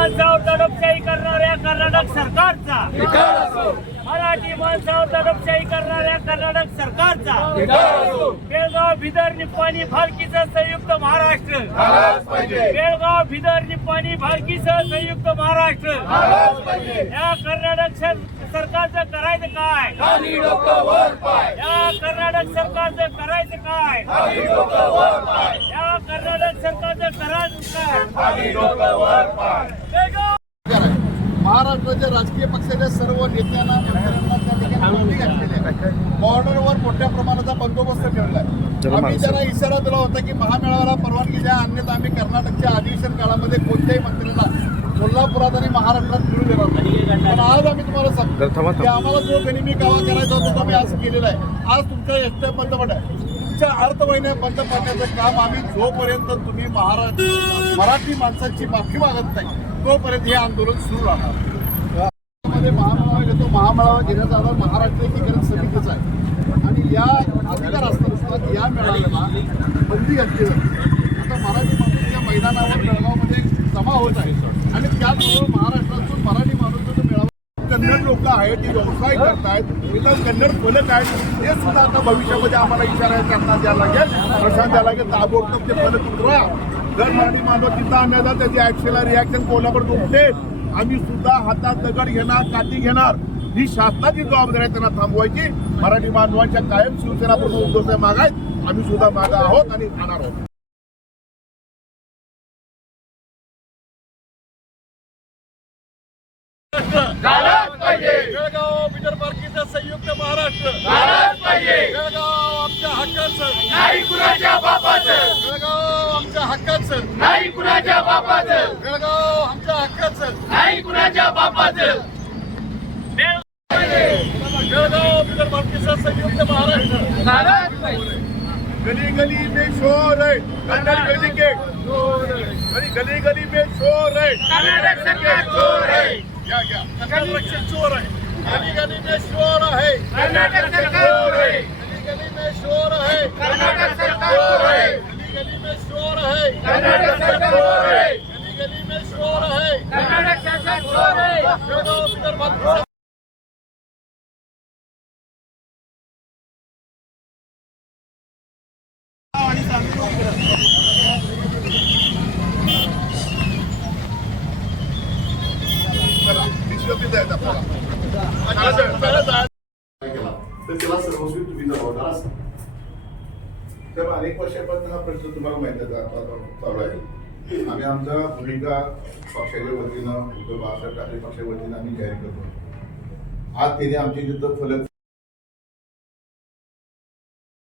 माणसावर दडपशाही करणाऱ्या कर्नाटक सरकारचा, मराठी माणसावर दडपशाही करणाऱ्या कर्नाटक सरकारचा, बेळगाव बिदर निप्पाणी भालकीसह संयुक्त महाराष्ट्र, बेळगाव बिदर निप्पाणी भालकीसह संयुक्त महाराष्ट्र, या कर्नाटक सरकारचं करायचं काय? या कर्नाटक सरकारचं करायचं काय? या कर्नाटक सरकारचं करायचं काय? महाराष्ट्राच्या राजकीय पक्षाच्या सर्व नेत्यांना मंत्र्यांना त्या ठिकाणी नोंदी घातलेल्या आहेत. बॉर्डरवर मोठ्या प्रमाणाचा बंदोबस्त ठेवलाय. आम्ही त्यांना इशारा दिला होता की महामेळाव्याला परवानगी द्या, अन्यथा आम्ही कर्नाटकच्या अधिवेशन काळामध्ये कोणत्याही मंत्र्यांना कोल्हापुरात आणि महाराष्ट्रात फिरू देणार नाही. पण आज आम्ही तुम्हाला सांगतो की आम्हाला जो गनिमी कावा करायचा होता तो आम्ही आज केलेला आहे. आज तुमच्या एसट्या बंद पडल्या, तुमच्या अर्थवाहिन्या बंद पडण्याचं काम आम्ही जोपर्यंत तुम्ही मराठी माणसाची माफी मागत नाही तोपर्यंत हे आंदोलन सुरू राहणार. महामेळावा घेतो, महामेळावा घेण्याचा आधार महाराष्ट्र एकीकरण समितीचा आहे आणि या अधिकार असताना या मेळाव्याला बंदी घातली जाते. आता मराठी माणूस या मैदानावर बेळगावमध्ये जमा होत आहे आणि त्याचबरोबर महाराष्ट्रातून मराठी माणूस मेळावा कन्नड लोक आहेत ते व्यवसाय करतायत, इथं कन्नड फलक आहेत, हे सुद्धा आता भविष्यामध्ये आम्हाला इशारा त्यांना द्यायला लागेल, प्रशांत द्यायला लागेल. ताबडतोब ते फलक उतरा. जर मराठी मानव तिथं आणण्याचा त्याची ऍक्शनला रिॲक्शन कोल्हापूर उठते. आम्ही सुद्धा हातात दगड घेणार, काठी घेणार. ही शासनाची जबाबदारी आहे त्यांना थांबवायची. मराठी बांधवांच्या कायम शिवसेना प्रमुख उद्धव साहेब मागायत, आम्ही सुद्धा मागा आहोत आणि खाणार आहोत. बेळगाव बिदर पार्कीचा संयुक्त महाराष्ट्र, बेळगाव आमच्या हक्काचं नाही कुणाच्या बापाचं, बेळगाव आमच्या हक्काचं नाही कुणाच्या बापाचं, बेळगाव आमच्या हक्काचं नाही कुणाच्या बापाचं. बेळगाव बिदर पार्कीचा संयुक्त महाराष्ट्र. गली गली में शोर है कन्नड़ म्यूजिक, गली गली में शोर है कर्नाटक सरकार चोर है, कर्नाटक रक्षक चोर है. गली गली में शोर है कर्नाटक सरकार चोर है, गली गली में शोर है कर्नाटक सरकार चोर है, गली गली में शोर है कर्नाटक सरकार चोर है, गली गली में शोर है कर्नाटक सरकार चोर है. बेळगाव बिदर पार्की तर त्याला सर्वस्वी तुम्ही जबाबदार असाल. तर अनेक वर्षापासून हा प्रश्न तुम्हाला माहिती चालू आहे. आम्ही आमचा भूमिका पक्षाच्या वतीनं उद्धव बाळासाहेब ठाकरे पक्षाच्या वतीनं आम्ही जाहीर करतो. आज त्याने आमचे जिथं फलक